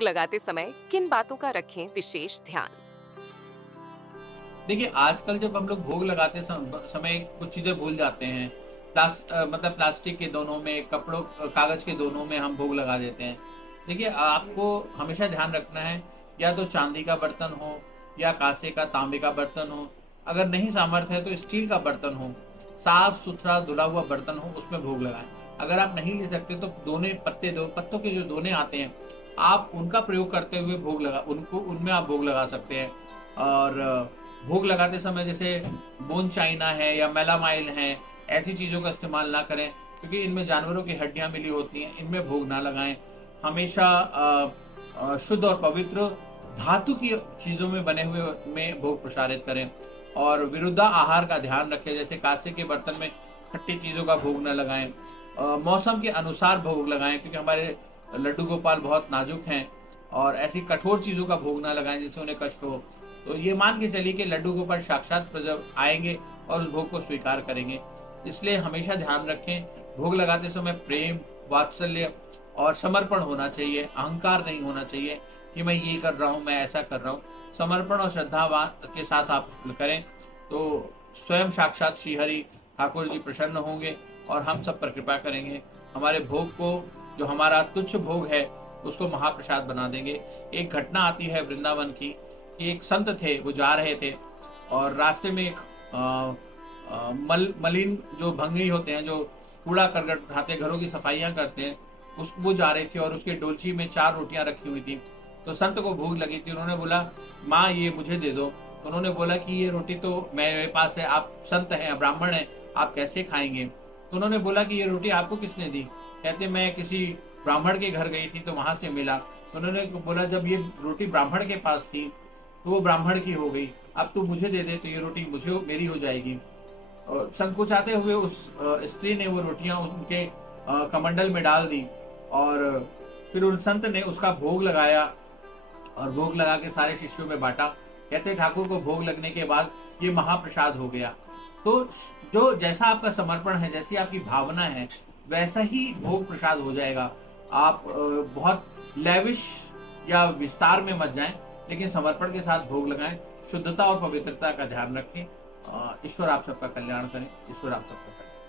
भोग लगाते समय किन बातों का रखें विशेष ध्यान? देखिए, आजकल जब हम लोग भोग लगाते समय कुछ चीज़ें भूल जाते हैं। मतलब प्लास्टिक के दोनों में, कागज़ के दोनों में हम भोग लगा देते हैं। देखिए, आपको हमेशा ध्यान रखना है, या तो चांदी का बर्तन हो या काँसे का, तांबे का बर्तन हो। अगर नहीं सामर्थ्य है तो स्टील का बर्तन हो, साफ-सुथरा धुला हुआ बर्तन हो, उसमें भोग लगाएँ। अगर आप नहीं ले सकते तो पत्तों के जो दोने आते हैं, आप उनका प्रयोग करते हुए उनमें आप भोग लगा सकते हैं। और भोग लगाते समय जैसे बोन चाइना है या मेलामाइल है, ऐसी चीज़ों का इस्तेमाल ना करें, क्योंकि इनमें जानवरों की हड्डियाँ मिली होती हैं, इनमें भोग ना लगाएँ। हमेशा शुद्ध और पवित्र धातु की चीज़ों में बने हुए में भोग प्रसारित करें, और विरुद्धा आहार का ध्यान रखें, जैसे काँसे के बर्तन में खट्टी चीज़ों का भोग ना लगाएँ। मौसम के अनुसार भोग लगाएँ, क्योंकि हमारे लड्डू गोपाल बहुत नाज़ुक हैं, और ऐसी कठोर चीज़ों का भोग ना लगाएँ जिससे उन्हें कष्ट हो। तो ये मान के चलिए कि लड्डू गोपाल साक्षात जब आएँगे और उस भोग को स्वीकार करेंगे। इसलिए हमेशा ध्यान रखें, भोग लगाते समय प्रेम, वात्सल्य और समर्पण होना चाहिए, अहंकार नहीं होना चाहिए कि मैं ये कर रहा हूँ, मैं ऐसा कर रहा हूँ। समर्पण और श्रद्धावान के साथ आप करें, तो स्वयं साक्षात श्रीहरि ठाकुर जी प्रसन्न होंगे और हम सब पर कृपा करेंगे। हमारे भोग को, जो हमारा तुच्छ भोग है, उसको महाप्रसाद बना देंगे। एक घटना आती है वृंदावन की, कि एक संत थे, वो जा रहे थे और रास्ते में एक अ मलिन जो भंगी होते हैं, जो कूड़ा करकट उठाते हैं, घरों की सफाइयाँ करते हैं, वो जा रहे थे और उसके डोलची में 4 रोटियाँ रखी हुई थी। तो संत को भूख लगी थी, उन्होंने बोला, "माँ, ये मुझे दे दो।" तो उन्होंने बोला कि ये रोटी तो मेरे पास है, आप संत हैं, ब्राह्मण हैं, आप कैसे खाएँगे? तो उन्होंने बोला कि ये रोटी आपको किसने दी? कहते, मैं किसी ब्राह्मण के घर गई थी तो वहाँ से मिला। तो उन्होंने बोला, जब ये रोटी ब्राह्मण के पास थी, तो वो ब्राह्मण की हो गई। अब तू मुझे दे दे तो ये रोटी मेरी हो जाएगी। संकोचाते हुए उस स्त्री ने वो रोटियाँ उनके कमंडल में डाल दी, और फिर उन संत ने उसका भोग लगाया और भोग लगा के सारे शिष्यों में बाँटा। कहते, ठाकुर को भोग लगने के बाद ये महाप्रसाद हो गया। तो जो जैसा आपका समर्पण है, जैसी आपकी भावना है, वैसा ही भोग प्रसाद हो जाएगा। आप बहुत लेविश या विस्तार में मत जाएँ, लेकिन समर्पण के साथ भोग लगाएँ, शुद्धता और पवित्रता का ध्यान रखें। ईश्वर आप सबका कल्याण करें, ईश्वर आप सबका कल्याण